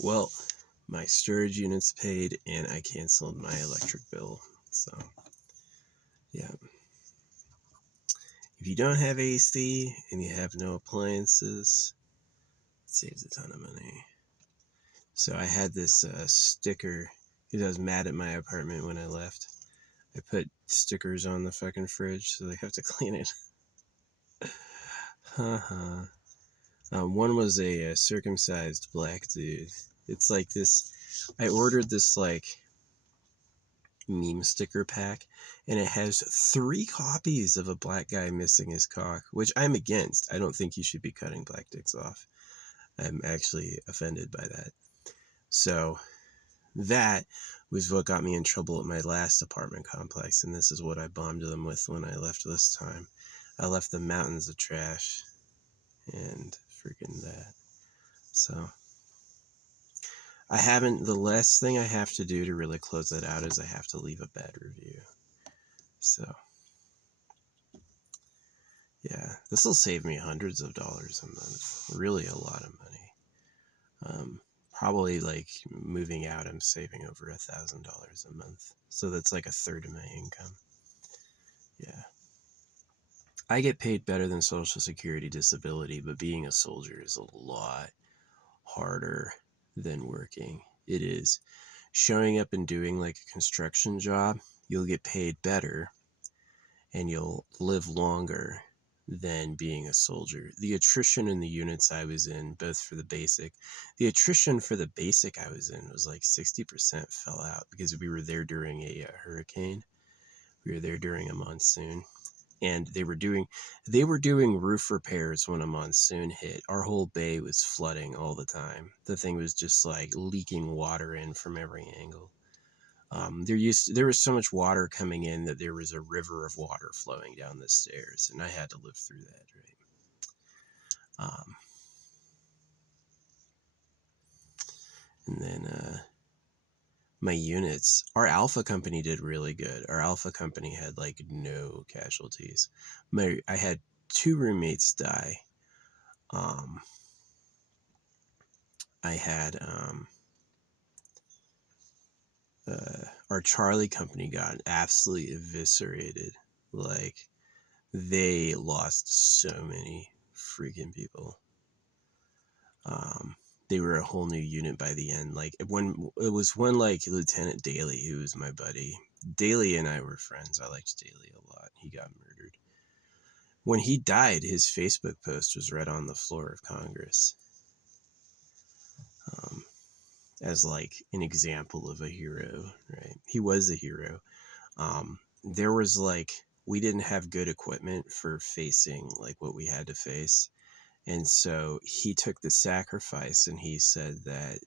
Well, my storage unit's paid and I canceled my electric bill. So, yeah. If you don't have AC and you have no appliances, it saves a ton of money. So I had this sticker because I was mad at my apartment when I left. I put stickers on the fucking fridge so they have to clean it. Haha. One was a circumcised black dude. It's like this. I ordered this like meme sticker pack, and it has 3 copies of a black guy missing his cock, which I'm against. I don't think you should be cutting black dicks off. I'm actually offended by that. So that was what got me in trouble at my last apartment complex, and this is what I bombed them with when I left this time. I left them mountains of trash and freaking that. So the last thing I have to do to really close that out is I have to leave a bad review. So yeah, this will save me hundreds of dollars a month. Really a lot of money. Probably like moving out, I'm saving over $1,000 a month. So that's like a third of my income. Yeah. I get paid better than Social Security disability, but being a soldier is a lot harder than working. It is. Showing up and doing like a construction job, you'll get paid better and you'll live longer than being a soldier. The attrition in the units I was in, both for the attrition for the basic I was in was like 60% fell out because we were there during a hurricane. We were there during a monsoon. And they were doing roof repairs when a monsoon hit. Our whole bay was flooding all the time. The thing was just like leaking water in from every angle. There was so much water coming in that there was a river of water flowing down the stairs, and I had to live through that, right? And then my units, our Alpha company did really good. Our Alpha company had like no casualties. I had 2 roommates die. I had our Charlie company got absolutely eviscerated. Like they lost so many freaking people. They were a whole new unit by the end. Like it was one like Lieutenant Daly, who was my buddy. Daly and I were friends. I liked Daly a lot. He got murdered. When he died, his Facebook post was read on the floor of Congress. As like an example of a hero, right? He was a hero. There was like, we didn't have good equipment for facing like what we had to face. And so he took the sacrifice and he said that,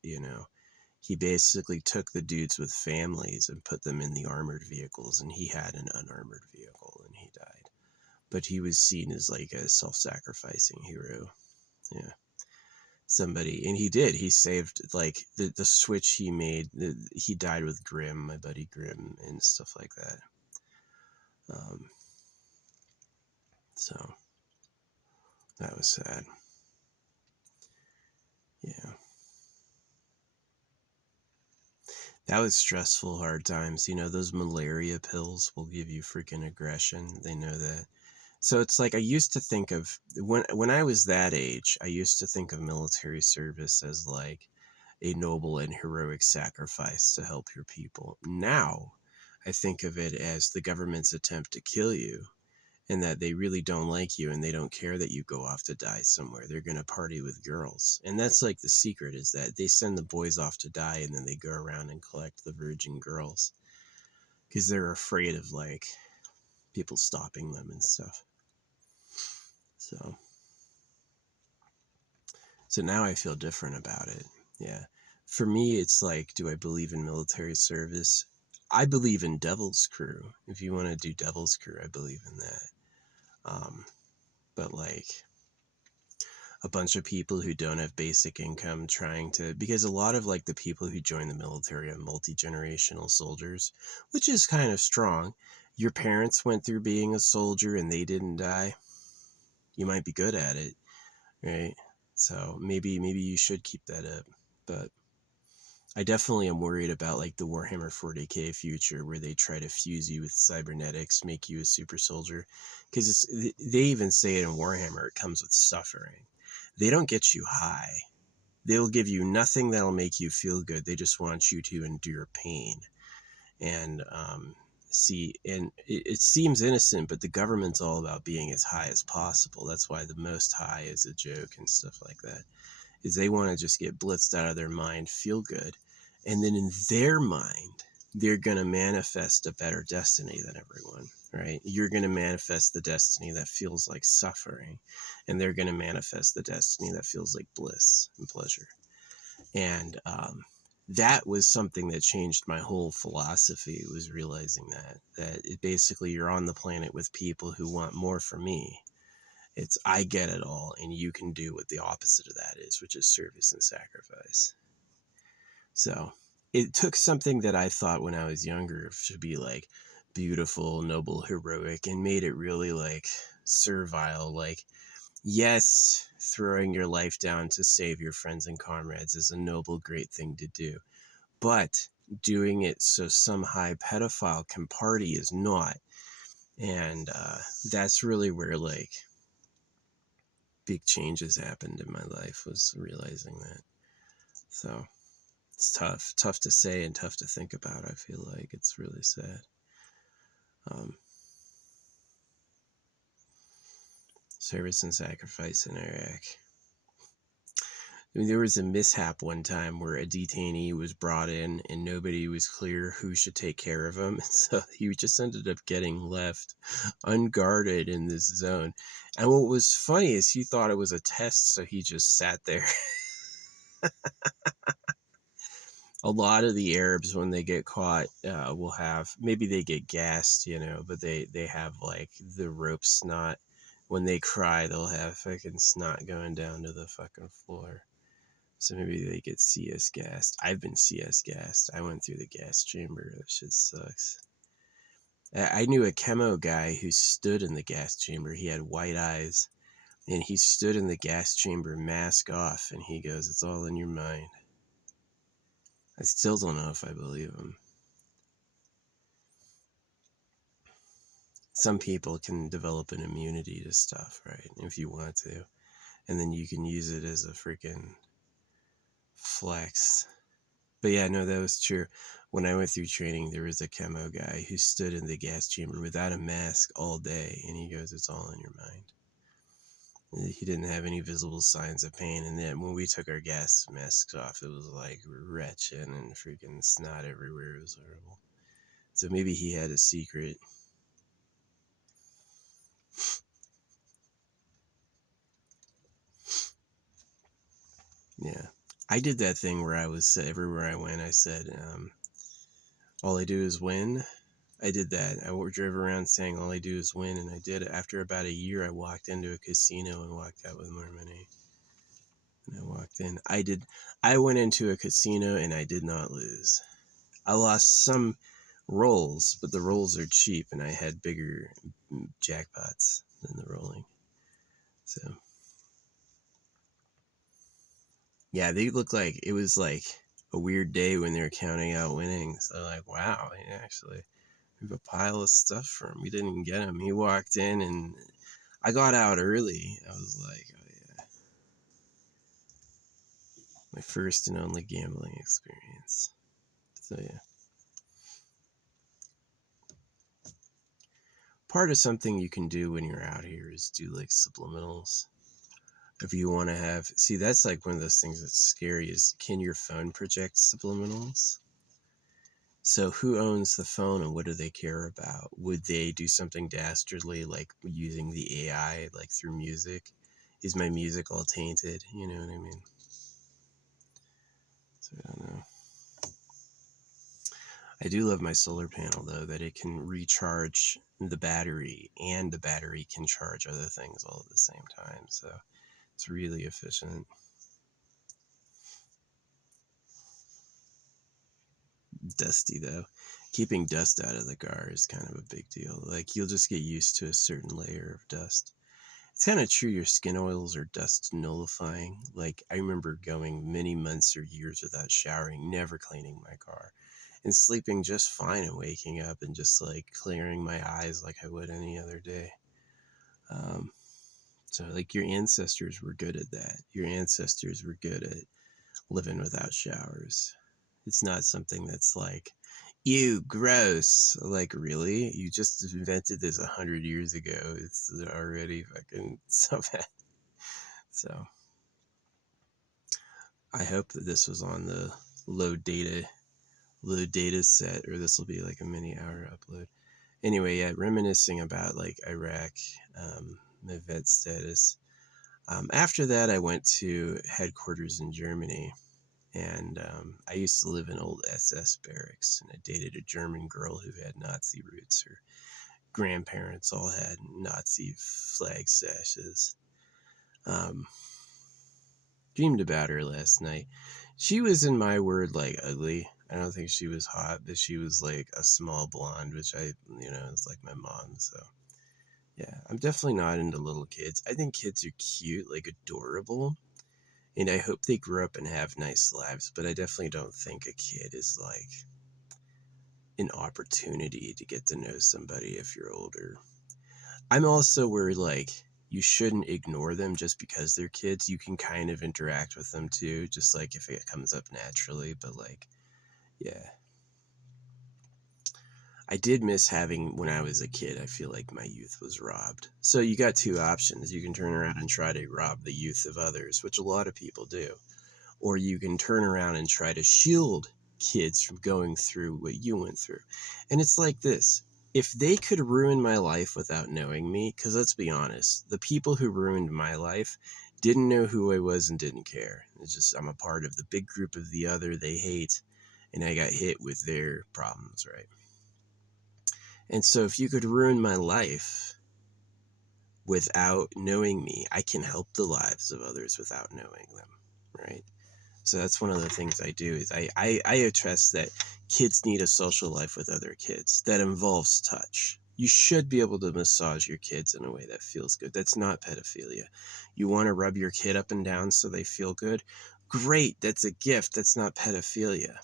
he basically took the dudes with families and put them in the armored vehicles, and he had an unarmored vehicle and he died. But he was seen as like a self-sacrificing hero. Yeah. Somebody, and he saved like the switch he made. He died with Grim, my buddy Grim, and stuff like that. So that was sad. Yeah. That was stressful, hard times. Those malaria pills will give you freaking aggression. They know that. So it's like I used to think of when I was that age, I used to think of military service as like a noble and heroic sacrifice to help your people. Now, I think of it as the government's attempt to kill you, and that they really don't like you and they don't care that you go off to die somewhere. They're going to party with girls. And that's like the secret, is that they send the boys off to die and then they go around and collect the virgin girls because they're afraid of like people stopping them and stuff. So now I feel different about it. Yeah. For me, it's like, do I believe in military service? I believe in Devil's Crew. If you want to do Devil's Crew, I believe in that. But like a bunch of people who don't have basic income because a lot of like the people who join the military are multi-generational soldiers, which is kind of strong. Your parents went through being a soldier and they didn't die. You might be good at it, right? So maybe you should keep that up. But I definitely am worried about like the Warhammer 40k future where they try to fuse you with cybernetics, make you a super soldier. Because they even say it in Warhammer, it comes with suffering. They don't get you high. They'll give you nothing that'll make you feel good. They just want you to endure pain. And it seems innocent, but the government's all about being as high as possible. That's why the most high is a joke and stuff like that. Is they want to just get blitzed out of their mind, feel good, and then in their mind, they're going to manifest a better destiny than everyone, right? You're going to manifest the destiny that feels like suffering, and they're going to manifest the destiny that feels like bliss and pleasure. And that was something that changed my whole philosophy, was realizing that it basically you're on the planet with people who want more for me. It's I get it all, and you can do what the opposite of that is, which is service and sacrifice. So it took something that I thought when I was younger to be like beautiful, noble, heroic, and made it really like servile. Like, yes, throwing your life down to save your friends and comrades is a noble, great thing to do. But doing it so some high pedophile can party is not. And that's really where like big changes happened in my life, was realizing that. So it's tough to say and tough to think about. I feel like it's really sad. Service and sacrifice in Iraq. I mean, there was a mishap one time where a detainee was brought in and nobody was clear who should take care of him. So he just ended up getting left unguarded in this zone. And what was funny is he thought it was a test, so he just sat there. A lot of the Arabs, when they get caught, will have, maybe they get gassed, but they have like the rope snot. When they cry, they'll have fucking snot going down to the fucking floor. So maybe they get CS gassed. I've been CS gassed. I went through the gas chamber. That shit sucks. I knew a chemo guy who stood in the gas chamber. He had white eyes, and he stood in the gas chamber, mask off, and he goes, "It's all in your mind." I still don't know if I believe him. Some people can develop an immunity to stuff, right? If you want to. And then you can use it as a freaking flex. But yeah, no, that was true. When I went through training, there was a chemo guy who stood in the gas chamber without a mask all day, and he goes, "It's all in your mind." He didn't have any visible signs of pain, and then when we took our gas masks off, it was like retching and freaking snot everywhere. It was horrible. So maybe he had a secret. Yeah. I did that thing where I was, everywhere I went, I said, all I do is win. I did that. I drove around saying all I do is win, and I did it. After about a year, I walked into a casino and walked out with more money. And I walked in. I went into a casino and I did not lose. I lost some rolls, but the rolls are cheap, and I had bigger jackpots than the rolling. So, yeah, they look like it was like a weird day when they were counting out winnings. They're like, wow, actually, we have a pile of stuff for him. We didn't get him. He walked in, and I got out early. I was like, oh yeah, my first and only gambling experience. So yeah, part of something you can do when you're out here is do like subliminals. If you want to have, see, that's like one of those things that's scary, is can your phone project subliminals? So who owns the phone and what do they care about? Would they do something dastardly like using the AI like through music? Is my music all tainted? You know what I mean? So I don't know. I do love my solar panel though, that it can recharge the battery and the battery can charge other things all at the same time. So it's really efficient. Dusty though. Keeping dust out of the car is kind of a big deal. Like you'll just get used to a certain layer of dust. It's kind of true. Your skin oils are dust nullifying. Like, I remember going many months or years without showering, never cleaning my car, and sleeping just fine and waking up and just like clearing my eyes like I would any other day. Um, so, like, your ancestors were good at that. Your ancestors were good at living without showers. It's not something that's like, ew, gross. Like, really? You just invented this 100 years ago. It's already fucking so bad. So, I hope that this was on the low data set, or this will be like a mini hour upload. Anyway, yeah, reminiscing about like Iraq, my vet status. After that, I went to headquarters in Germany, and I used to live in old SS barracks, and I dated a German girl who had Nazi roots. Her grandparents all had Nazi flag sashes. Dreamed about her last night. She was, in my word, like ugly. I don't think she was hot, but she was like a small blonde, which is like my mom. So yeah, I'm definitely not into little kids. I think kids are cute, like adorable. And I hope they grow up and have nice lives, but I definitely don't think a kid is like an opportunity to get to know somebody if you're older. I'm also where like you shouldn't ignore them just because they're kids. You can kind of interact with them too, just like if it comes up naturally. But like, yeah. I did miss having, when I was a kid, I feel like my youth was robbed. So you got two options. You can turn around and try to rob the youth of others, which a lot of people do. Or you can turn around and try to shield kids from going through what you went through. And it's like this. If they could ruin my life without knowing me, because let's be honest, the people who ruined my life didn't know who I was and didn't care. It's just I'm a part of the big group of the other they hate, and I got hit with their problems, right? And so if you could ruin my life without knowing me, I can help the lives of others without knowing them, right? So that's one of the things I do is I address that kids need a social life with other kids that involves touch. You should be able to massage your kids in a way that feels good. That's not pedophilia. You want to rub your kid up and down so they feel good? Great, that's a gift. That's not pedophilia.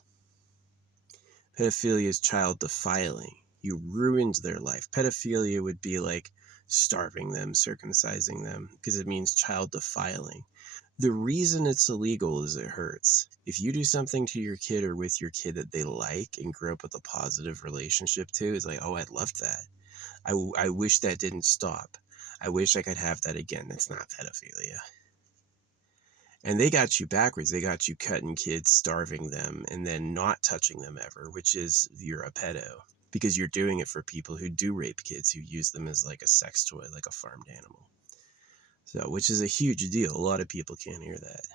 Pedophilia is child defiling. You ruined their life. Pedophilia would be like starving them, circumcising them, because it means child defiling. The reason it's illegal is it hurts. If you do something to your kid or with your kid that they like and grow up with a positive relationship to, it's like, oh, I'd love that. I wish that didn't stop. I wish I could have that again. That's not pedophilia. And they got you backwards. They got you cutting kids, starving them, and then not touching them ever, which is you're a pedo. Because you're doing it for people who do rape kids, who use them as like a sex toy, like a farmed animal. So, which is a huge deal. A lot of people can't hear that.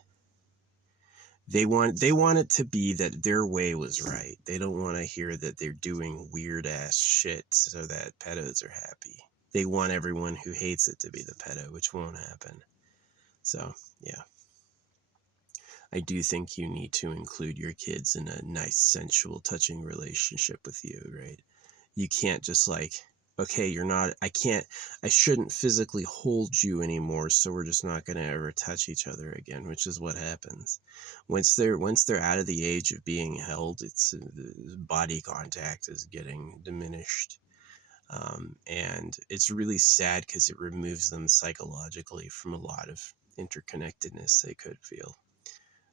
They want it to be that their way was right. They don't want to hear that they're doing weird ass shit so that pedos are happy. They want everyone who hates it to be the pedo, which won't happen. So, yeah. I do think you need to include your kids in a nice, sensual, touching relationship with you, right? You can't just like, okay, I shouldn't physically hold you anymore, so we're just not going to ever touch each other again, which is what happens. Once they're out of the age of being held, it's body contact is getting diminished. And it's really sad because it removes them psychologically from a lot of interconnectedness they could feel.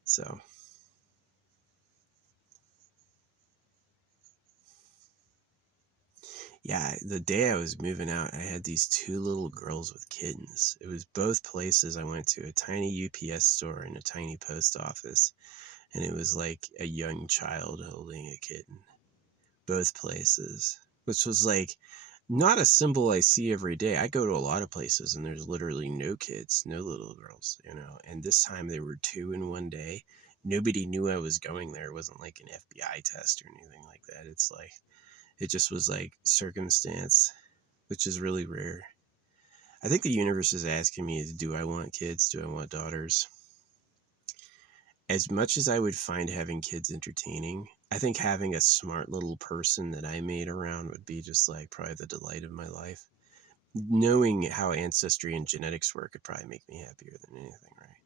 So, yeah, the day I was moving out, I had these two little girls with kittens. It was both places I went to, a tiny UPS store and a tiny post office. And it was like a young child holding a kitten. Both places. Which was like not a symbol I see every day. I go to a lot of places and there's literally no kids, no little girls, And this time there were two in one day. Nobody knew I was going there. It wasn't like an FBI test or anything like that. It's like, it just was like circumstance, which is really rare. I think the universe is asking me, do I want kids? Do I want daughters? As much as I would find having kids entertaining, I think having a smart little person that I made around would be just like probably the delight of my life. knowing how ancestry and genetics work would probably make me happier than anything, right?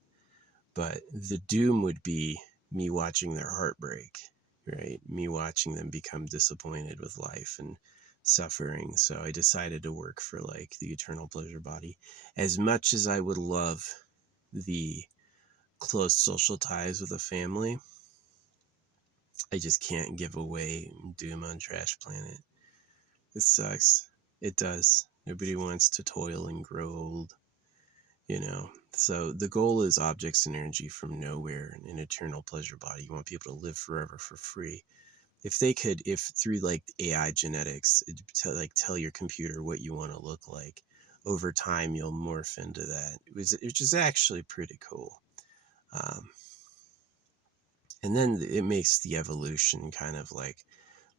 But the doom would be me watching their heart break, right? Me watching them become disappointed with life and suffering. So I decided to work for like the eternal pleasure body. As much as I would love the close social ties with a family, I just can't give away doom on Trash Planet. It sucks. It does. Nobody wants to toil and grow old, you know. So the goal is objects and energy from nowhere and an eternal pleasure body. You want people to live forever for free. If they could, if through like AI genetics, tell your computer what you want to look like, over time you'll morph into that. Which is actually pretty cool. And then it makes the evolution kind of like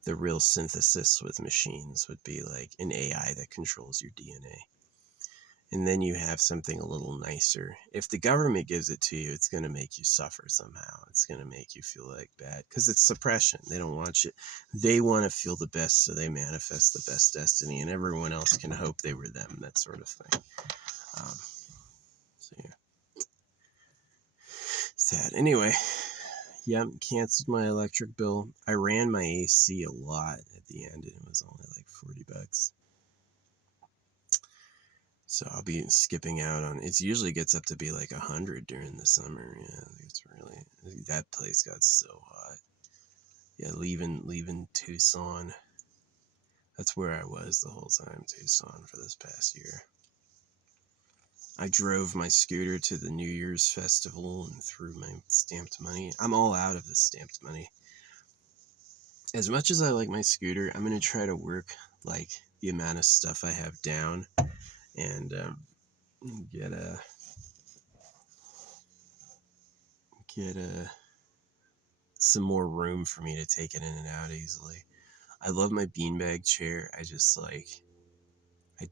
the real synthesis with machines would be like an AI that controls your DNA. And then you have something a little nicer. If the government gives it to you, it's going to make you suffer somehow. It's going to make you feel like bad because it's suppression. They don't want you. They want to feel the best, so they manifest the best destiny, and everyone else can hope they were them, that sort of thing. So yeah. Sad. Anyway, yep, canceled my electric bill. I ran my AC a lot at the end, and it was only like $40. So I'll be skipping out on. It usually gets up to be like 100 during the summer. Yeah, it's really, that place got so hot. Yeah, leaving Tucson. That's where I was the whole time, Tucson, for this past year. I drove my scooter to the New Year's festival and threw my stamped money. I'm all out of the stamped money. As much as I like my scooter, I'm going to try to work like the amount of stuff I have down and get some more room for me to take it in and out easily. I love my beanbag chair. I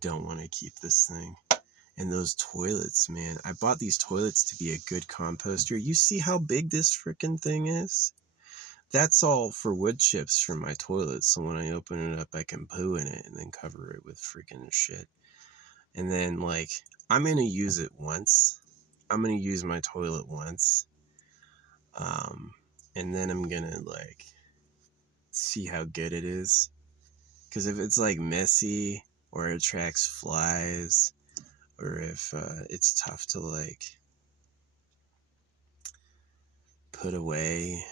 don't want to keep this thing. And those toilets, man. I bought these toilets to be a good composter. You see how big this freaking thing is? That's all for wood chips from my toilet. So when I open it up, I can poo in it and then cover it with freaking shit. And then, like, I'm going to use it once. I'm going to use my toilet once. And then I'm going to, like, see how good it is. Because if it's, like, messy or it attracts flies or if it's tough to, like, put away.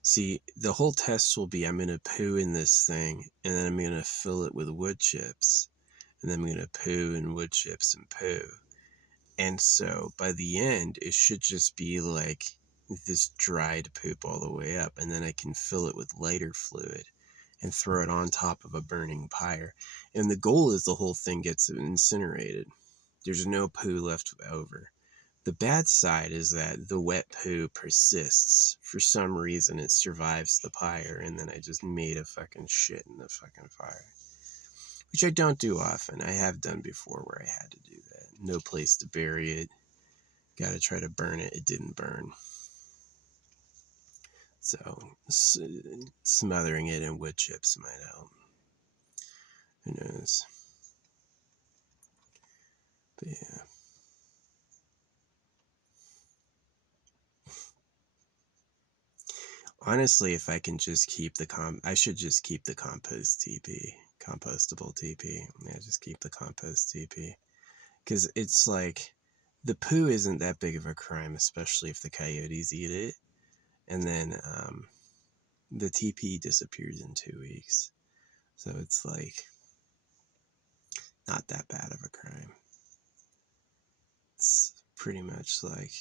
See, the whole test will be I'm going to poo in this thing and then I'm going to fill it with wood chips. And then I'm going to poo and wood chips and poo. And so by the end, it should just be like this dried poop all the way up. And then I can fill it with lighter fluid and throw it on top of a burning pyre. And the goal is the whole thing gets incinerated. There's no poo left over. The bad side is that the wet poo persists. For some reason, it survives the pyre, and then I just made a fucking shit in the fucking fire. Which I don't do often. I have done before where I had to do that. No place to bury it. Gotta try to burn it. It didn't burn. So, smothering it in wood chips might help. Who knows? But yeah. Honestly, if I can just keep I should just keep the compost TP. Compostable TP. Yeah, just keep the compost TP. Because it's like, the poo isn't that big of a crime, especially if the coyotes eat it. And then the TP disappears in 2 weeks. So it's like, not that bad of a crime. It's pretty much like,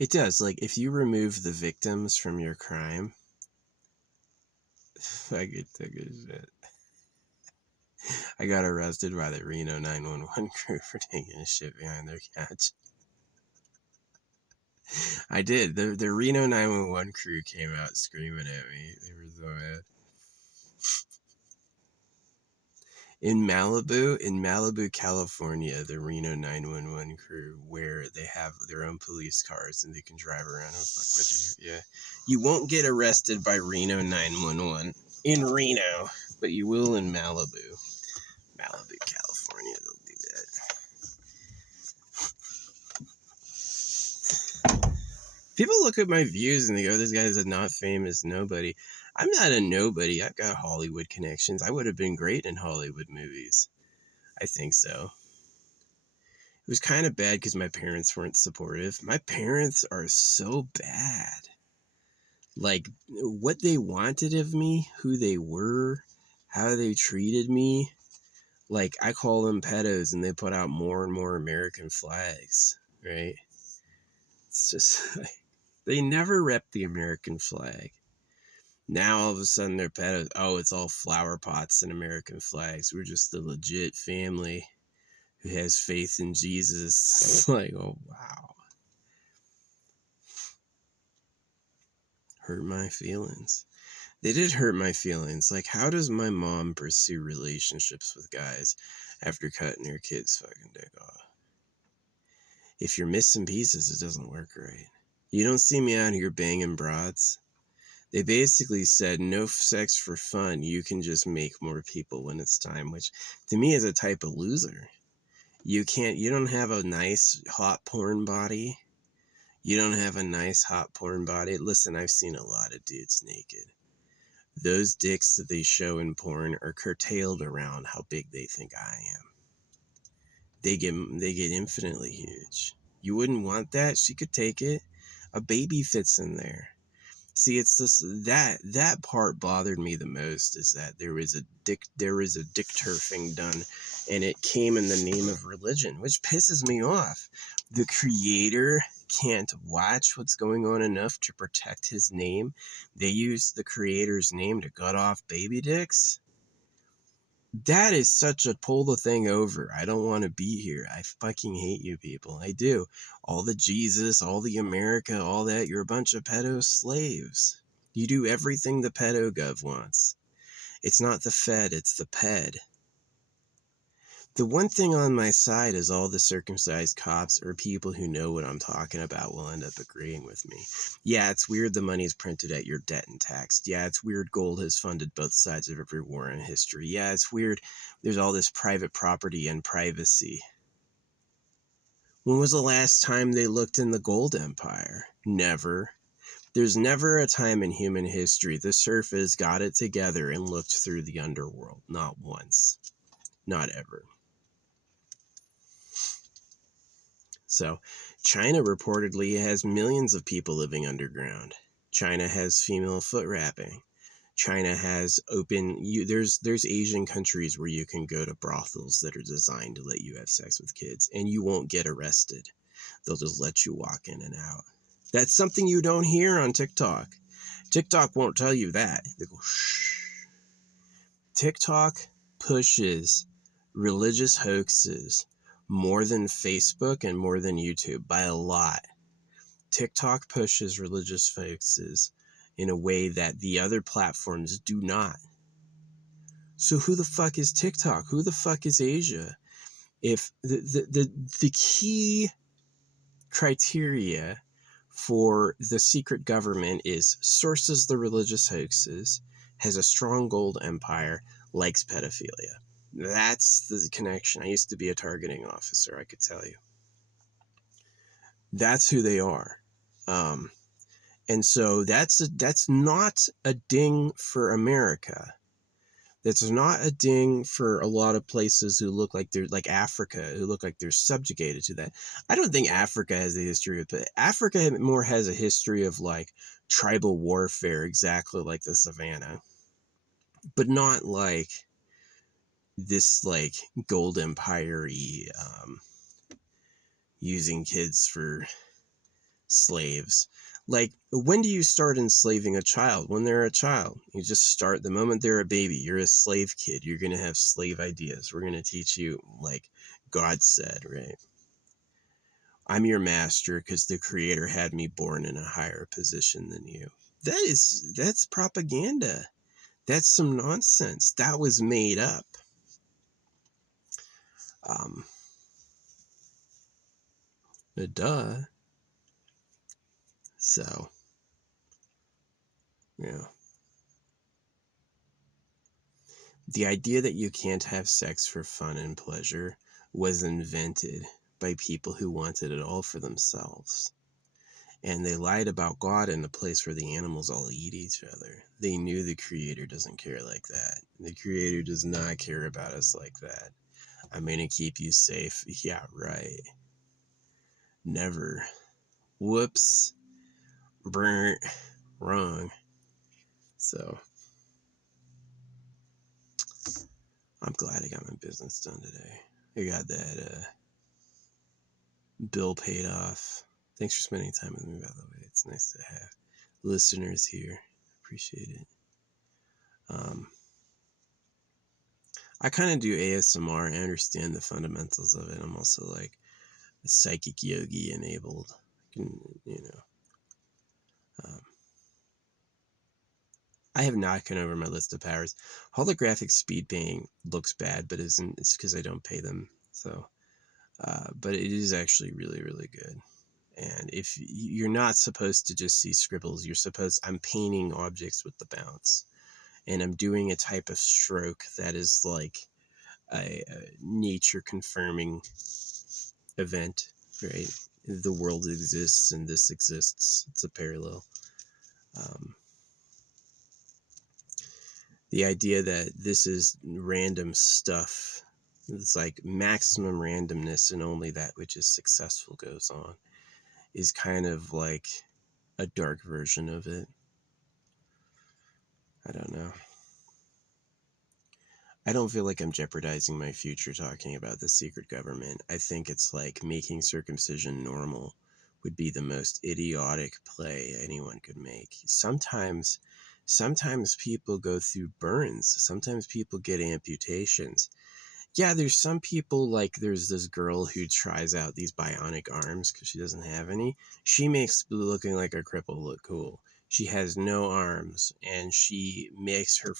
it does. Like, if you remove the victims from your crime, I get the good shit. I got arrested by the Reno 911 crew for taking a shit behind their couch. I did. The Reno 911 crew came out screaming at me. They were so mad. In Malibu, California, the Reno 911 crew, where they have their own police cars and they can drive around and fuck with you. Yeah. You won't get arrested by Reno 911 in Reno, but you will in Malibu, California. California, they'll do that. People look at my views and they go, this guy's a not famous nobody. I'm not a nobody. I've got Hollywood connections. I would have been great in Hollywood movies. I think so. It was kind of bad because my parents weren't supportive. My parents are so bad. Like, what they wanted of me, who they were, how they treated me. Like, I call them pedos and they put out more and more American flags, right? It's just, they never rep the American flag. Now all of a sudden they're pedos. Oh, it's all flower pots and American flags. We're just the legit family who has faith in Jesus. It's like, oh, wow. Hurt my feelings. They did hurt my feelings. Like, how does my mom pursue relationships with guys after cutting her kid's fucking dick off? If you're missing pieces, it doesn't work right. You don't see me out here banging broads. They basically said no sex for fun. You can just make more people when it's time, which to me is a type of loser. You don't have a nice hot porn body. You don't have a nice hot porn body. Listen, I've seen a lot of dudes naked. Those dicks that they show in porn are curtailed around how big they think I am. They get infinitely huge. You wouldn't want that? She could take it. A baby fits in there. See, it's this that part bothered me the most, is that there was a dick turfing done, and it came in the name of religion, which pisses me off. The creator can't watch what's going on enough to protect his name. They use the creator's name to gut off baby dicks. That is such a pull the thing over. I don't want to be here. I fucking hate you people. I do. All the Jesus, all the America, all that. You're a bunch of pedo slaves. You do everything the pedo gov wants. It's not the Fed, it's the ped. The one thing on my side is all the circumcised cops or people who know what I'm talking about will end up agreeing with me. Yeah, it's weird the money's printed at your debt and taxed. Yeah, it's weird gold has funded both sides of every war in history. Yeah, it's weird there's all this private property and privacy. When was the last time they looked in the gold empire? Never. There's never a time in human history the surface got it together and looked through the underworld. Not once. Not ever. So, China reportedly has millions of people living underground. China has female foot wrapping. China has there's Asian countries where you can go to brothels that are designed to let you have sex with kids, and you won't get arrested. They'll just let you walk in and out. That's something you don't hear on TikTok. TikTok won't tell you that. They go, shh. TikTok pushes religious hoaxes more than Facebook and more than YouTube by a lot. TikTok pushes religious hoaxes in a way that the other platforms do not. So who the fuck is TikTok? Who the fuck is Asia? If the key criteria for the secret government is sources the religious hoaxes, has a strong gold empire, likes pedophilia. That's the connection. I used to be a targeting officer, I could tell you. That's who they are. And so that's not a ding for America. That's not a ding for a lot of places who look like they're like Africa, who look like they're subjugated to that. I don't think Africa has a history of it. Africa more has a history of like tribal warfare, exactly like the savannah, but not like this like gold empire-y, using kids for slaves. Like, when do you start enslaving a child? When they're a child. You just start the moment they're a baby. You're a slave kid. You're going to have slave ideas. We're going to teach you like God said, right? I'm your master because the creator had me born in a higher position than you. That's propaganda. That's some nonsense. That was made up. Duh. So, yeah. The idea that you can't have sex for fun and pleasure was invented by people who wanted it all for themselves. And they lied about God in a place where the animals all eat each other. They knew the Creator doesn't care like that. The Creator does not care about us like that. I'm going to keep you safe. Yeah, right. Never. Whoops. Brr. Wrong. So, I'm glad I got my business done today. I got that bill paid off. Thanks for spending time with me, by the way. It's nice to have listeners here. Appreciate it. I kind of do ASMR. I understand the fundamentals of it. I'm also like a psychic yogi enabled. I have not gone over my list of powers. Holographic speed painting looks bad, but isn't. It's because I don't pay them. So, but it is actually really, really good. And if you're not supposed to just see scribbles, I'm painting objects with the bounce. And I'm doing a type of stroke that is like a nature confirming event, right? The world exists and this exists. It's a parallel. The idea that this is random stuff, it's like maximum randomness and only that which is successful goes on, is kind of like a dark version of it. I don't know. I don't feel like I'm jeopardizing my future talking about the secret government. I think it's like making circumcision normal would be the most idiotic play anyone could make. Sometimes people go through burns. Sometimes people get amputations. Yeah, there's some people, like there's this girl who tries out these bionic arms because she doesn't have any. She makes looking like a cripple look cool. She has no arms, and she makes her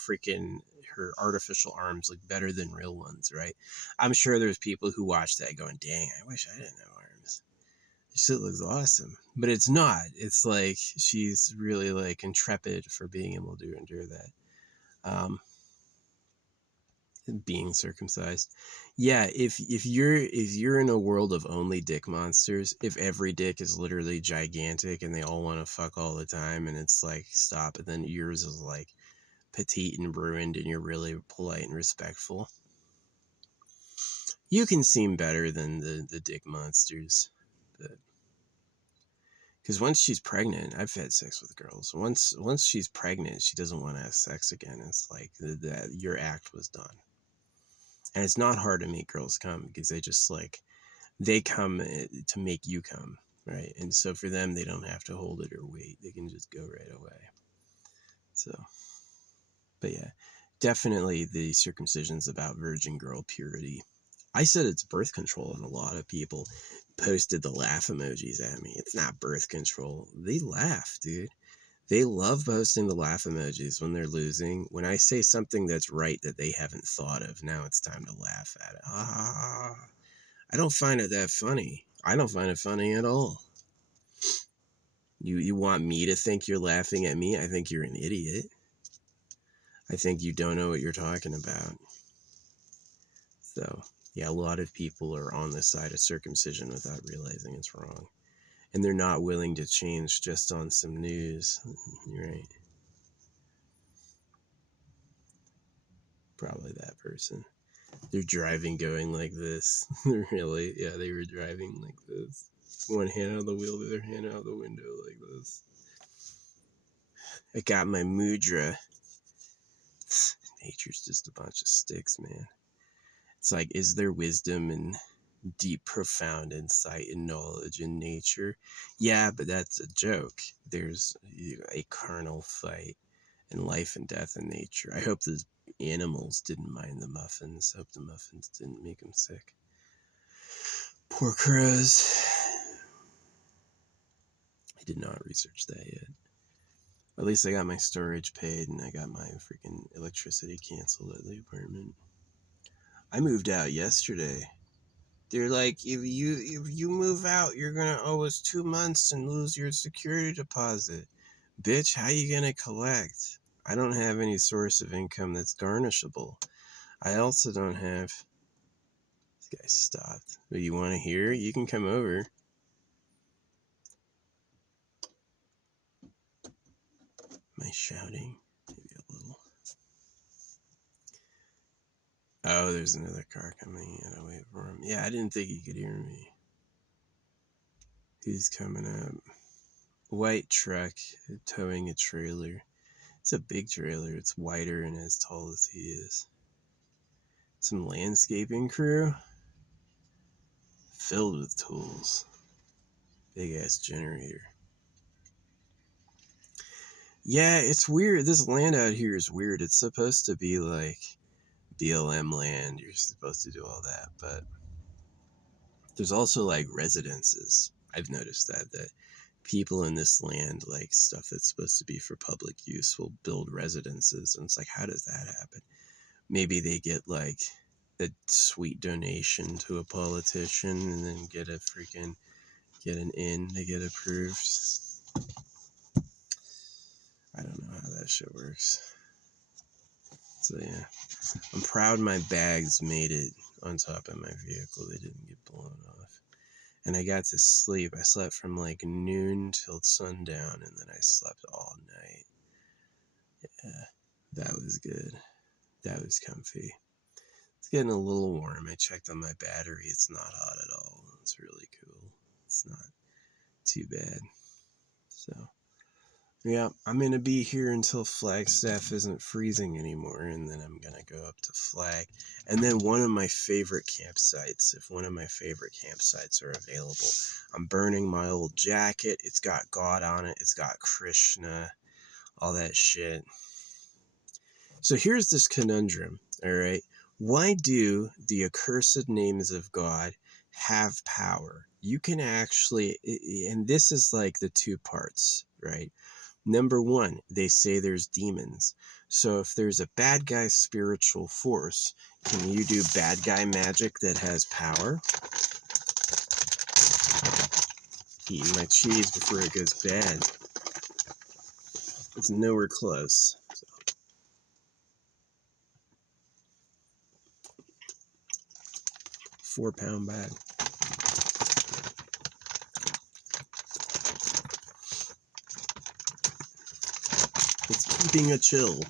artificial arms look better than real ones, right? I'm sure there's people who watch that going, dang, I wish I didn't have arms. This shit looks awesome. But it's not. It's like she's really like intrepid for being able to endure that. Being circumcised. Yeah, if you're in a world of only dick monsters, if every dick is literally gigantic and they all want to fuck all the time, and it's like stop, and then yours is like petite and ruined and you're really polite and respectful, you can seem better than the dick monsters. Because once she's pregnant, I've had sex with girls. Once she's pregnant, she doesn't want to have sex again. It's like that your act was done. And it's not hard to make girls come because they come to make you come, right? And so for them, they don't have to hold it or wait. They can just go right away. So, but yeah, definitely the circumcision's about virgin girl purity. I said it's birth control, and a lot of people posted the laugh emojis at me. It's not birth control. They laugh, dude. They love posting the laugh emojis when they're losing. When I say something that's right that they haven't thought of, now it's time to laugh at it. I don't find it that funny. I don't find it funny at all. You want me to think you're laughing at me? I think you're an idiot. I think you don't know what you're talking about. So, yeah, a lot of people are on the side of circumcision without realizing it's wrong. And they're not willing to change just on some news. You're right. Probably that person. They're driving going like this. Really? Yeah, they were driving like this. One hand on the wheel, the other hand out the window like this. I got my mudra. Nature's just a bunch of sticks, man. It's like, is there wisdom and deep, profound insight and knowledge in nature? Yeah, but that's a joke. There's a carnal fight and life and death in nature. I hope those animals didn't mind the muffins. I hope the muffins didn't make them sick. Poor crows. I did not research that yet. At least I got my storage paid and I got my freaking electricity canceled at the apartment. I moved out yesterday. They're like, if you move out, you're gonna owe us 2 months and lose your security deposit. Bitch, how you gonna collect? I don't have any source of income that's garnishable. I also don't have... This guy stopped. But you want to hear? You can come over. Am I shouting? Maybe a little. Oh, there's another car coming in. I'll wait for him. Yeah, I didn't think he could hear me. Who's coming up? White truck towing a trailer. It's a big trailer. It's wider and as tall as he is. Some landscaping crew. Filled with tools. Big ass generator. Yeah, it's weird. This land out here is weird. It's supposed to be like BLM land. You're supposed to do all that, but there's also like residences. I've noticed that people in this land, like stuff that's supposed to be for public use, will build residences, and it's like, how does that happen? Maybe they get like a sweet donation to a politician and then get an in, they get approved. I don't know how that shit works. So yeah, I'm proud my bags made it on top of my vehicle. They didn't get blown off. And I got to sleep. I slept from like noon till sundown, and then I slept all night. Yeah, that was good. That was comfy. It's getting a little warm. I checked on my battery. It's not hot at all. It's really cool. It's not too bad. So, yeah, I'm going to be here until Flagstaff isn't freezing anymore, and then I'm going to go up to Flag. And then one of my favorite campsites, if one of my favorite campsites are available, I'm burning my old jacket. It's got God on it. It's got Krishna, all that shit. So here's this conundrum, all right? Why do the accursed names of God have power? You can actually, and this is like the two parts, right? Number one, they say there's demons. So if there's a bad guy spiritual force, can you do bad guy magic that has power? Eating my cheese before it goes bad. It's nowhere close. So. 4-pound bag. It's keeping a chill.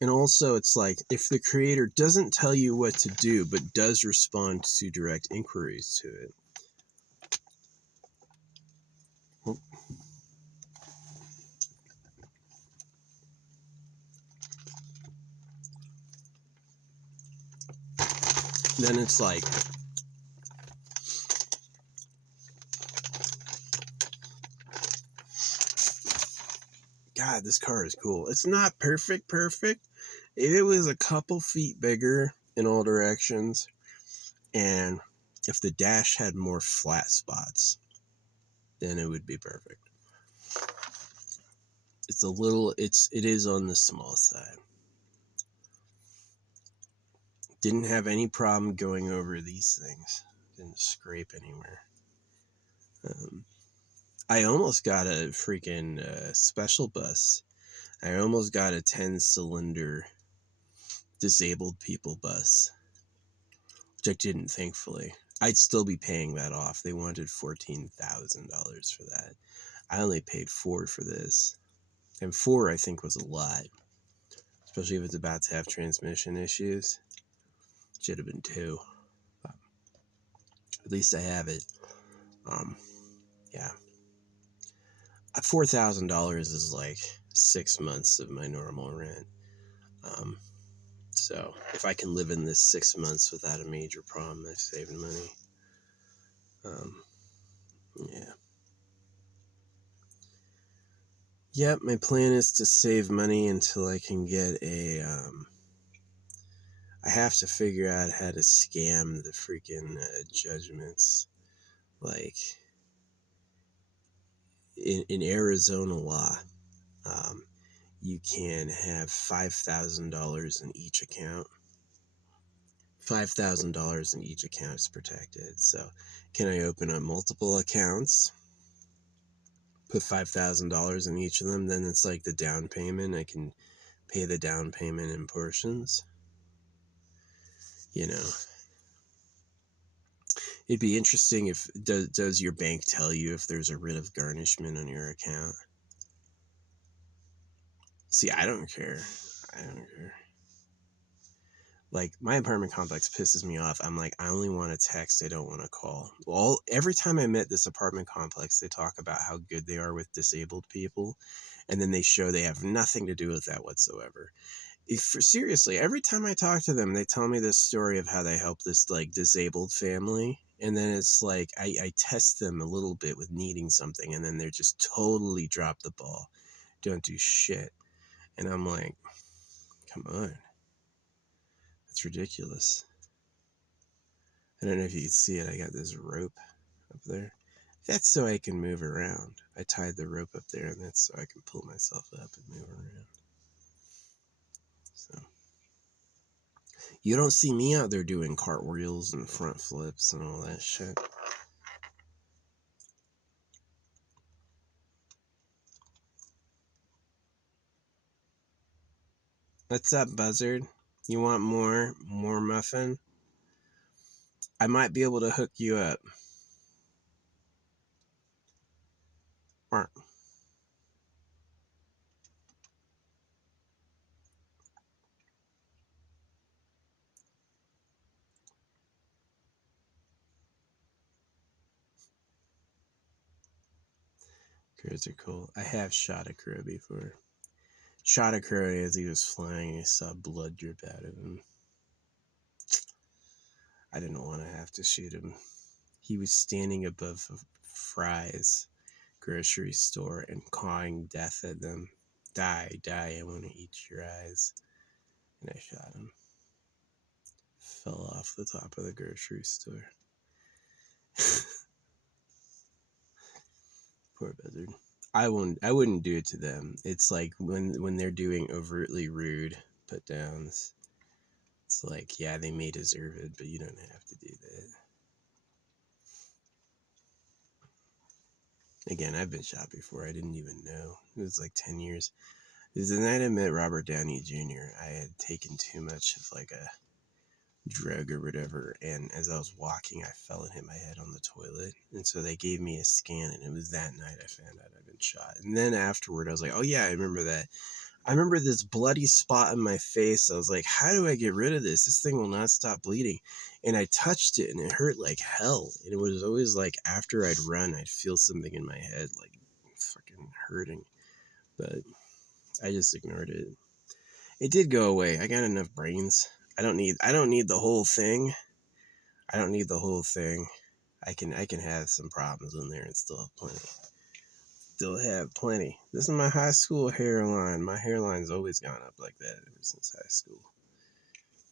And also, it's like, if the creator doesn't tell you what to do, but does respond to direct inquiries to it. Then it's like, God, this car is cool. It's not perfect. If it was a couple feet bigger in all directions, and if the dash had more flat spots, then it would be perfect. It is on the small side. Didn't have any problem going over these things. Didn't scrape anywhere. I almost got a freaking special bus. I almost got a 10-cylinder disabled people bus, which I didn't, thankfully. I'd still be paying that off. They wanted $14,000 for that. I only paid $4,000 for this. And $4,000, I think, was a lot. Especially if it's about to have transmission issues. Should have been $2,000. But at least I have it. Yeah. $4,000 is like 6 months of my normal rent. So if I can live in this 6 months without a major problem, I've saved money. Yeah. Yep, my plan is to save money until I can get I have to figure out how to scam the freaking judgments. Like, in Arizona law, you can have $5,000 in each account. $5,000 in each account is protected. So, can I open up multiple accounts? Put $5,000 in each of them, then it's like the down payment. I can pay the down payment in portions. you know, it'd be interesting if does your bank tell you if there's a writ of garnishment on your account? See, I don't care. I don't care. Like, my apartment complex pisses me off. I'm like, I only want to text. I don't want to call. Well, every time I met this apartment complex, they talk about how good they are with disabled people, and then they show they have nothing to do with that whatsoever. Seriously, every time I talk to them, they tell me this story of how they help this like disabled family, and then it's like I test them a little bit with needing something, and then they're just totally drop the ball, don't do shit, and I'm like, come on, that's ridiculous. I don't know if you can see it. I got this rope up there. That's so I can move around. I tied the rope up there, and that's so I can pull myself up and move around. So you don't see me out there doing cartwheels and front flips and all that shit. What's up, Buzzard? You want more muffin? I might be able to hook you up. Crows are cool. I have shot a crow before. Shot a crow as he was flying. I saw blood drip out of him. I didn't want to have to shoot him. He was standing above Fry's grocery store and cawing death at them. Die, die, I want to eat your eyes. And I shot him. Fell off the top of the grocery store. Poor Buzzard. I wouldn't do it to them. It's like when they're doing overtly rude put downs. It's like, yeah, they may deserve it, but you don't have to do that. Again, I've been shot before. I didn't even know. It was like 10 years. It was the night I met Robert Downey Jr. I had taken too much of like a drug or whatever, and as I was walking, I fell and hit my head on the toilet, and so they gave me a scan, and it was that night I found out I'd been shot. And then afterward, I was like, oh yeah, I remember that. I remember this bloody spot on my face. I was like, how do I get rid of this? This thing will not stop bleeding. And I touched it, and it hurt like hell. And it was always like after I'd run, I'd feel something in my head like fucking hurting. But I just ignored it. It did go away. I got enough brains. I don't need the whole thing. I don't need the whole thing. I can have some problems in there and still have plenty. Still have plenty. This is my high school hairline. My hairline's always gone up like that ever since high school.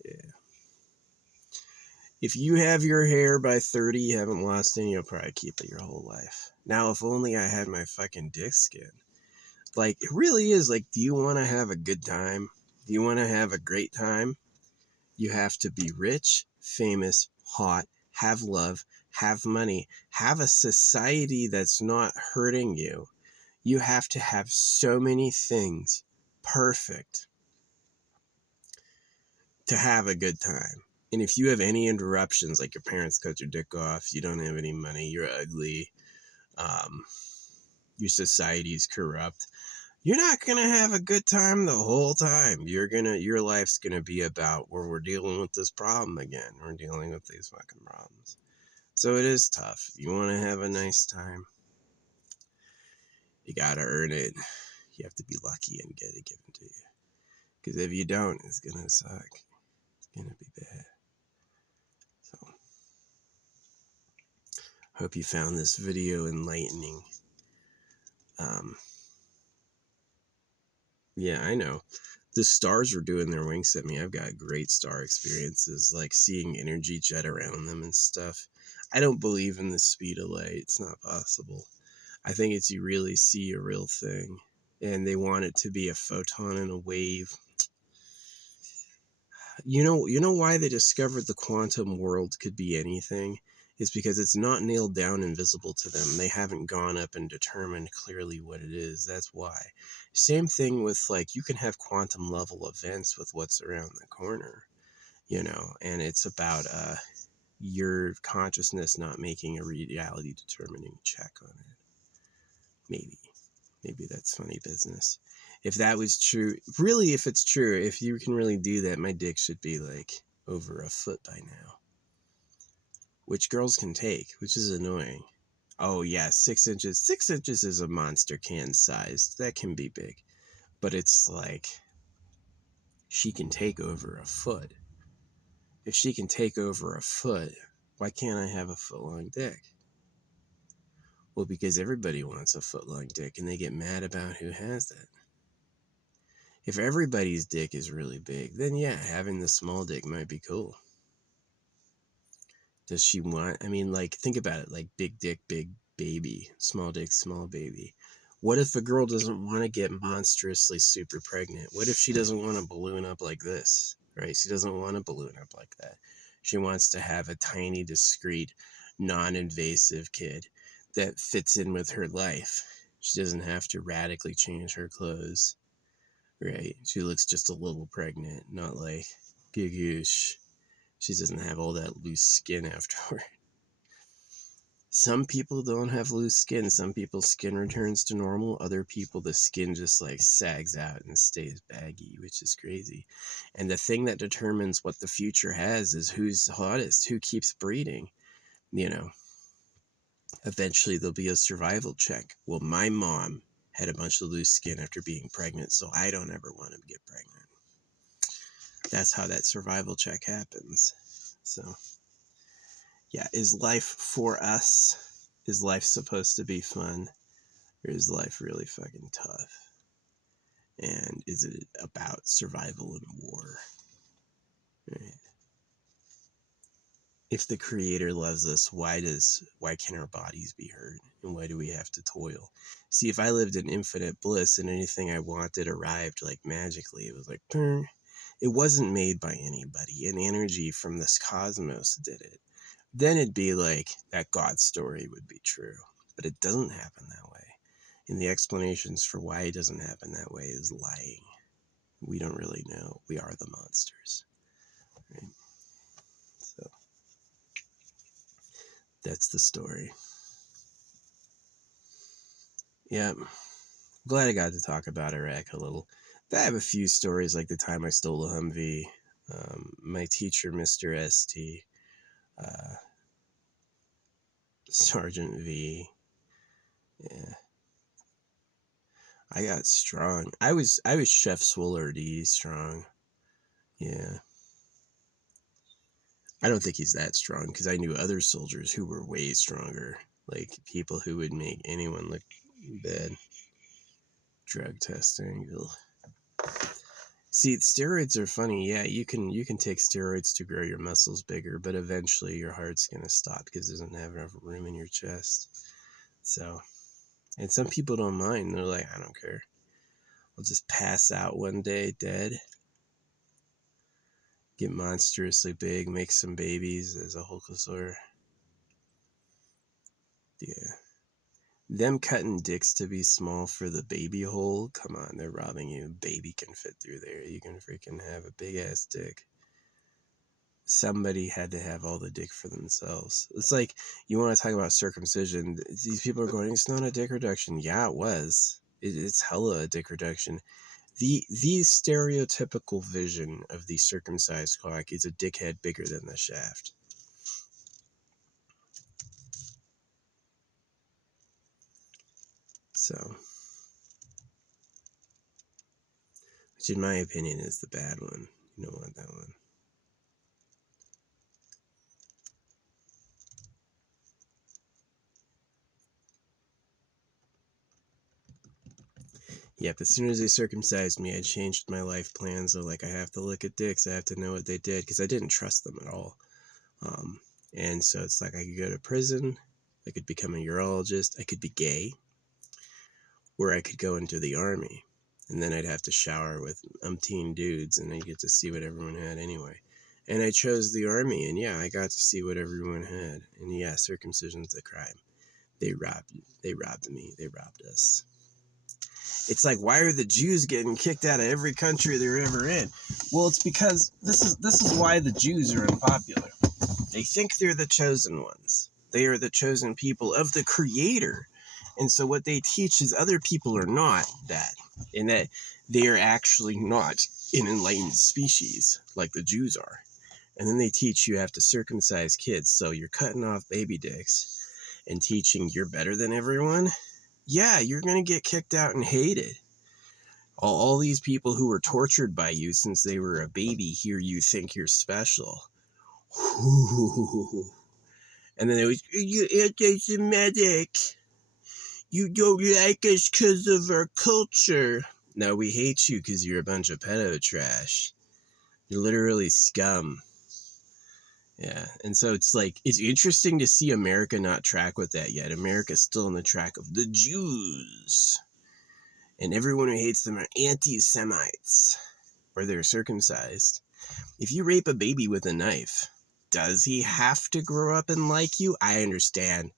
Yeah. If you have your hair by 30, you haven't lost any, you'll probably keep it your whole life. Now, if only I had my fucking dick skin. Like, it really is like, do you want to have a good time? Do you want to have a great time? You have to be rich, famous, hot, have love, have money, have a society that's not hurting you. You have to have so many things perfect to have a good time. And if you have any interruptions, like your parents cut your dick off, you don't have any money, you're ugly, your society's corrupt, you're not gonna have a good time the whole time. Your life's gonna be about where we're dealing with this problem again. We're dealing with these fucking problems. So it is tough. You want to have a nice time, you gotta earn it. You have to be lucky and get it given to you. Because if you don't, it's gonna suck. It's gonna be bad. So, hope you found this video enlightening. Yeah, I know. The stars were doing their winks at me. I've got great star experiences, like seeing energy jet around them and stuff. I don't believe in the speed of light. It's not possible. I think it's you really see a real thing, and they want it to be a photon and a wave. You know why they discovered the quantum world could be anything? Is because it's not nailed down and visible to them. They haven't gone up and determined clearly what it is. That's why. Same thing with, like, you can have quantum level events with what's around the corner. and it's about your consciousness not making a reality determining check on it. Maybe that's funny business. If that was true, really, if it's true, if you can really do that, my dick should be like over a foot by now, which girls can take, which is annoying. Oh yeah, 6 inches. 6 inches is a monster can size. That can be big, but it's like she can take over a foot. If she can take over a foot, why can't I have a foot-long dick? Well, because everybody wants a foot-long dick, and they get mad about who has it. If everybody's dick is really big, then yeah, having the small dick might be cool. Does she want, I mean, like, think about it, like big dick, big baby, small dick, small baby. What if a girl doesn't want to get monstrously super pregnant? What if she doesn't want to balloon up like this, right? She doesn't want to balloon up like that. She wants to have a tiny, discreet, non-invasive kid that fits in with her life. She doesn't have to radically change her clothes, right? She looks just a little pregnant, not like gigoosh. She doesn't have all that loose skin afterward. Some people don't have loose skin. Some people's skin returns to normal. Other people, the skin just like sags out and stays baggy, which is crazy. And the thing that determines what the future has is who's hottest, who keeps breeding. Eventually there'll be a survival check. Well, my mom had a bunch of loose skin after being pregnant, so I don't ever want to get pregnant. That's how that survival check happens. So, yeah, is life for us? Is life supposed to be fun? Or is life really fucking tough? And is it about survival in war? Right. If the creator loves us, why can our bodies be hurt? And why do we have to toil? See, if I lived in infinite bliss and anything I wanted arrived like magically, it was like, it wasn't made by anybody. An energy from this cosmos did it. Then it'd be like that God story would be true. But it doesn't happen that way. And the explanations for why it doesn't happen that way is lying. We don't really know. We are the monsters. Right? So that's the story. Yeah. Glad I got to talk about Iraq a little. I have a few stories like the time I stole a Humvee. My teacher, Mr. ST, Sergeant V. Yeah. I got strong. I was Chef Swoller D strong. Yeah. I don't think he's that strong because I knew other soldiers who were way stronger. Like people who would make anyone look bad. Drug testing. Ugh. See, steroids are funny. Yeah, you can take steroids to grow your muscles bigger, but eventually your heart's gonna stop because it doesn't have enough room in your chest. So, and some people don't mind. They're like, I don't care. I'll just pass out one day dead. Get monstrously big, make some babies as a Hulkasaur. Yeah. Them cutting dicks to be small for the baby hole, come on, they're robbing you. Baby can fit through there. You can freaking have a big ass dick. Somebody had to have all the dick for themselves. It's like, you want to talk about circumcision. These people are going, it's not a dick reduction. Yeah, it was. It's hella a dick reduction. The stereotypical vision of the circumcised cock is a dickhead bigger than the shaft. So, which in my opinion is the bad one. You don't want that one. Yep, as soon as they circumcised me, I changed my life plans. So, like, I have to look at dicks. I have to know what they did because I didn't trust them at all. And so it's like I could go to prison. I could become a urologist. I could be gay. Or I could go into the army. And then I'd have to shower with umpteen dudes and I'd get to see what everyone had anyway. And I chose the army, and yeah, I got to see what everyone had. And yeah, circumcision's a crime. They robbed me. They robbed us. It's like, why are the Jews getting kicked out of every country they're ever in? Well, it's because this is why the Jews are unpopular. They think they're the chosen ones. They are the chosen people of the Creator. And so what they teach is other people are not that, and that they are actually not an enlightened species like the Jews are. And then they teach you have to circumcise kids, so you're cutting off baby dicks and teaching you're better than everyone. Yeah, you're going to get kicked out and hated. All these people who were tortured by you since they were a baby hear you think you're special. And then they always, you're anti-Semitic. You don't like us because of our culture. No, we hate you because you're a bunch of pedo trash. You're literally scum. Yeah, and so it's like, it's interesting to see America not track with that yet. America's still on the track of the Jews. And everyone who hates them are anti-Semites. Or they're circumcised. If you rape a baby with a knife, does he have to grow up and like you? I understand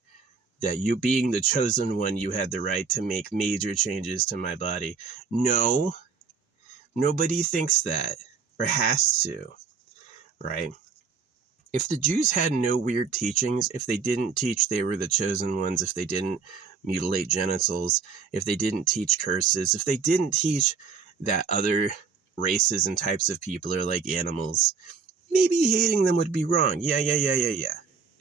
that you being the chosen one, you had the right to make major changes to my body. No, nobody thinks that, or has to, right? If the Jews had no weird teachings, if they didn't teach they were the chosen ones, if they didn't mutilate genitals, if they didn't teach curses, if they didn't teach that other races and types of people are like animals, maybe hating them would be wrong. Yeah.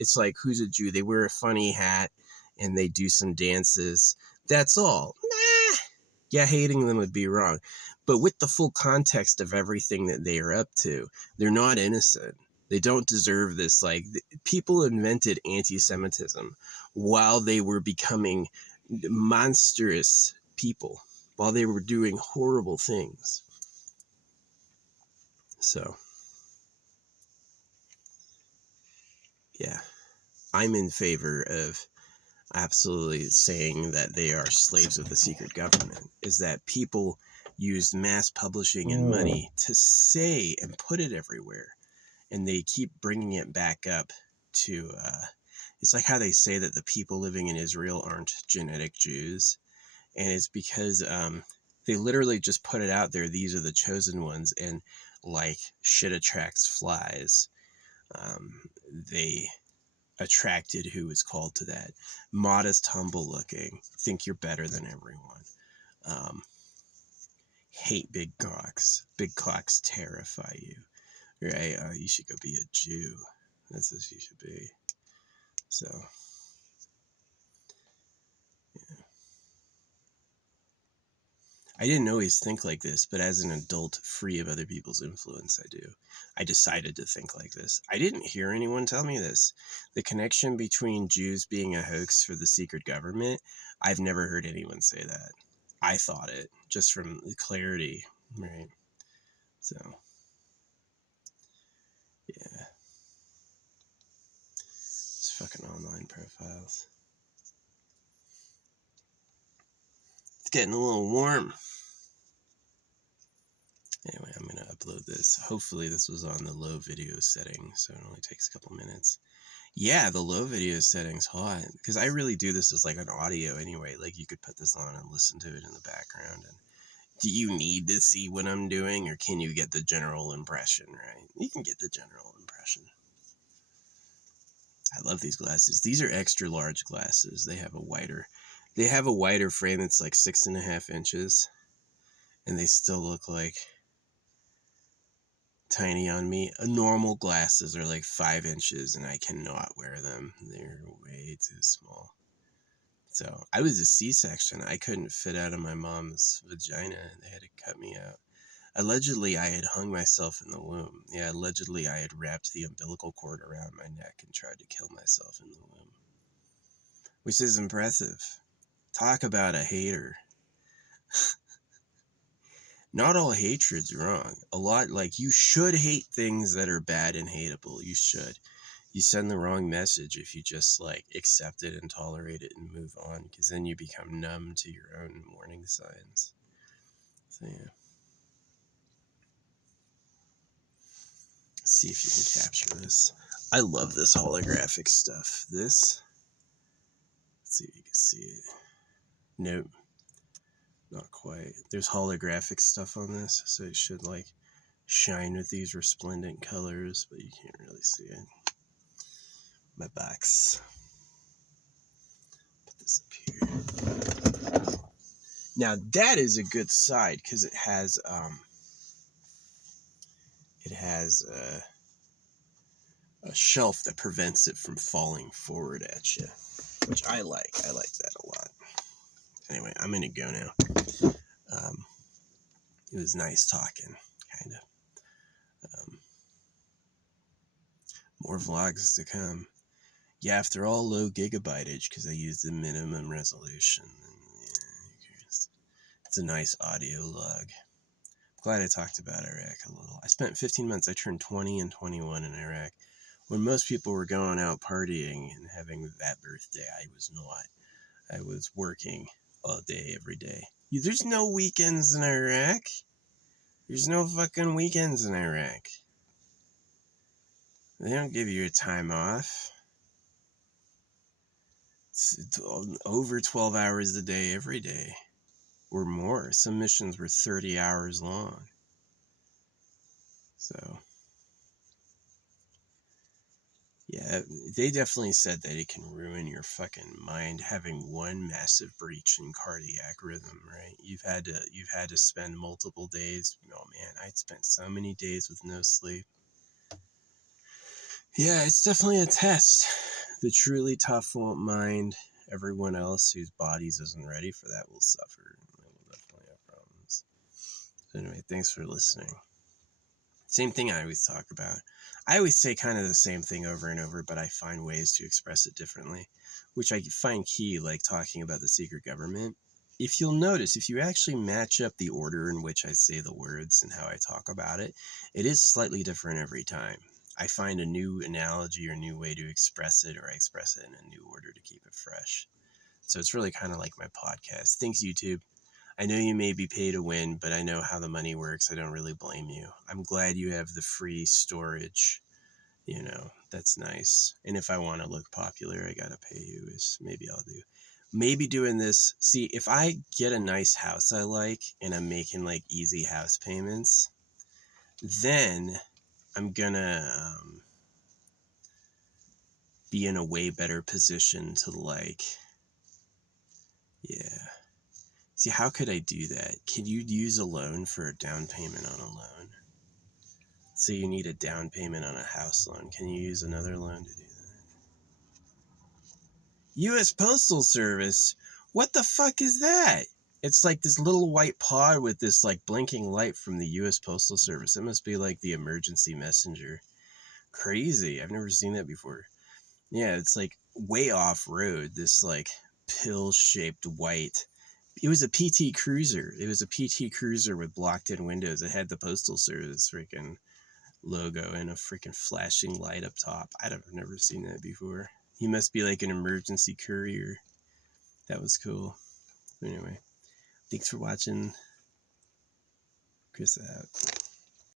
It's like, who's a Jew? They wear a funny hat and they do some dances. That's all. Nah. Yeah, hating them would be wrong. But with the full context of everything that they are up to, they're not innocent. They don't deserve this. Like, people invented anti-Semitism while they were becoming monstrous people, while they were doing horrible things. So, yeah, I'm in favor of absolutely saying that they are slaves of the secret government. Is that people used mass publishing and money to say and put it everywhere, and they keep bringing it back up to it's like how they say that the people living in Israel aren't genetic Jews, and it's because they literally just put it out there, these are the chosen ones, and like shit attracts flies, they attracted who is called to that. Modest, humble looking, think you're better than everyone. Hate big cocks. Big cocks terrify you, right? You should go be a Jew. That's what you should be. So, yeah. I didn't always think like this, but as an adult free of other people's influence, I do. I decided to think like this. I didn't hear anyone tell me this. The connection between Jews being a hoax for the secret government, I've never heard anyone say that. I thought it, just from the clarity, right? So, yeah. It's fucking online profiles. It's getting a little warm. Anyway, I'm going to upload this. Hopefully this was on the low video setting, so it only takes a couple minutes. Yeah, the low video setting's hot, because I really do this as like an audio anyway. Like, you could put this on and listen to it in the background. And do you need to see what I'm doing, or can you get the general impression, right? You can get the general impression. I love these glasses. These are extra large glasses. They have a wider frame that's like 6.5 inches, and they still look like tiny on me. Normal glasses are like 5 inches, and I cannot wear them. They're way too small. So I was a C-section. I couldn't fit out of my mom's vagina. They had to cut me out. Allegedly, I had hung myself in the womb. Yeah, allegedly, I had wrapped the umbilical cord around my neck and tried to kill myself in the womb. Which is impressive. Talk about a hater. Not all hatred's wrong. A lot, like, you should hate things that are bad and hateable. You should. You send the wrong message if you just, like, accept it and tolerate it and move on, because then you become numb to your own warning signs. So, yeah. Let's see if you can capture this. I love this holographic stuff. This. Let's see if you can see it. Nope. Not quite. There's holographic stuff on this, so it should like shine with these resplendent colors, but you can't really see it. My box. Put this up here. Now that is a good side because it has a shelf that prevents it from falling forward at you, which I like. I like that a lot. Anyway, I'm gonna go now. It was nice talking, kind of. More vlogs to come. Yeah, if they're all low gigabyteage, because I use the minimum resolution. Yeah, it's a nice audio log. Glad I talked about Iraq a little. I spent 15 months. I turned 20 and 21 in Iraq. When most people were going out partying and having that birthday, I was not. I was working all day, every day. There's no weekends in Iraq. There's no fucking weekends in Iraq. They don't give you a time off. It's over 12 hours a day, every day. Or more. Some missions were 30 hours long. So, yeah, they definitely said that it can ruin your fucking mind having one massive breach in cardiac rhythm, right? You've had to spend multiple days. Oh man, I'd spent so many days with no sleep. Yeah, it's definitely a test. The truly tough won't mind. Everyone else whose bodies isn't ready for that will suffer. They will definitely have problems. So anyway, thanks for listening. Same thing I always talk about. I always say kind of the same thing over and over, but I find ways to express it differently, which I find key, like talking about the secret government. If you'll notice, if you actually match up the order in which I say the words and how I talk about it, it is slightly different every time. I find a new analogy or new way to express it, or I express it in a new order to keep it fresh. So it's really kind of like my podcast. Thanks, YouTube. I know you may be pay to win, but I know how the money works. I don't really blame you. I'm glad you have the free storage. That's nice. And if I want to look popular, I gotta pay you. Maybe I'll do. Maybe doing this. See, if I get a nice house I like and I'm making like easy house payments, then I'm gonna be in a way better position to yeah. See, how could I do that? Can you use a loan for a down payment on a loan? So you need a down payment on a house loan. Can you use another loan to do that? U.S. Postal Service? What the fuck is that? It's like this little white pod with this like blinking light from the U.S. Postal Service. It must be like the emergency messenger. Crazy. I've never seen that before. Yeah, it's like way off road. This like pill-shaped white. It was a PT Cruiser. It was a PT Cruiser with blocked-in windows. It had the Postal Service freaking logo and a freaking flashing light up top. I've never seen that before. He must be like an emergency courier. That was cool. Anyway, thanks for watching. Chris out.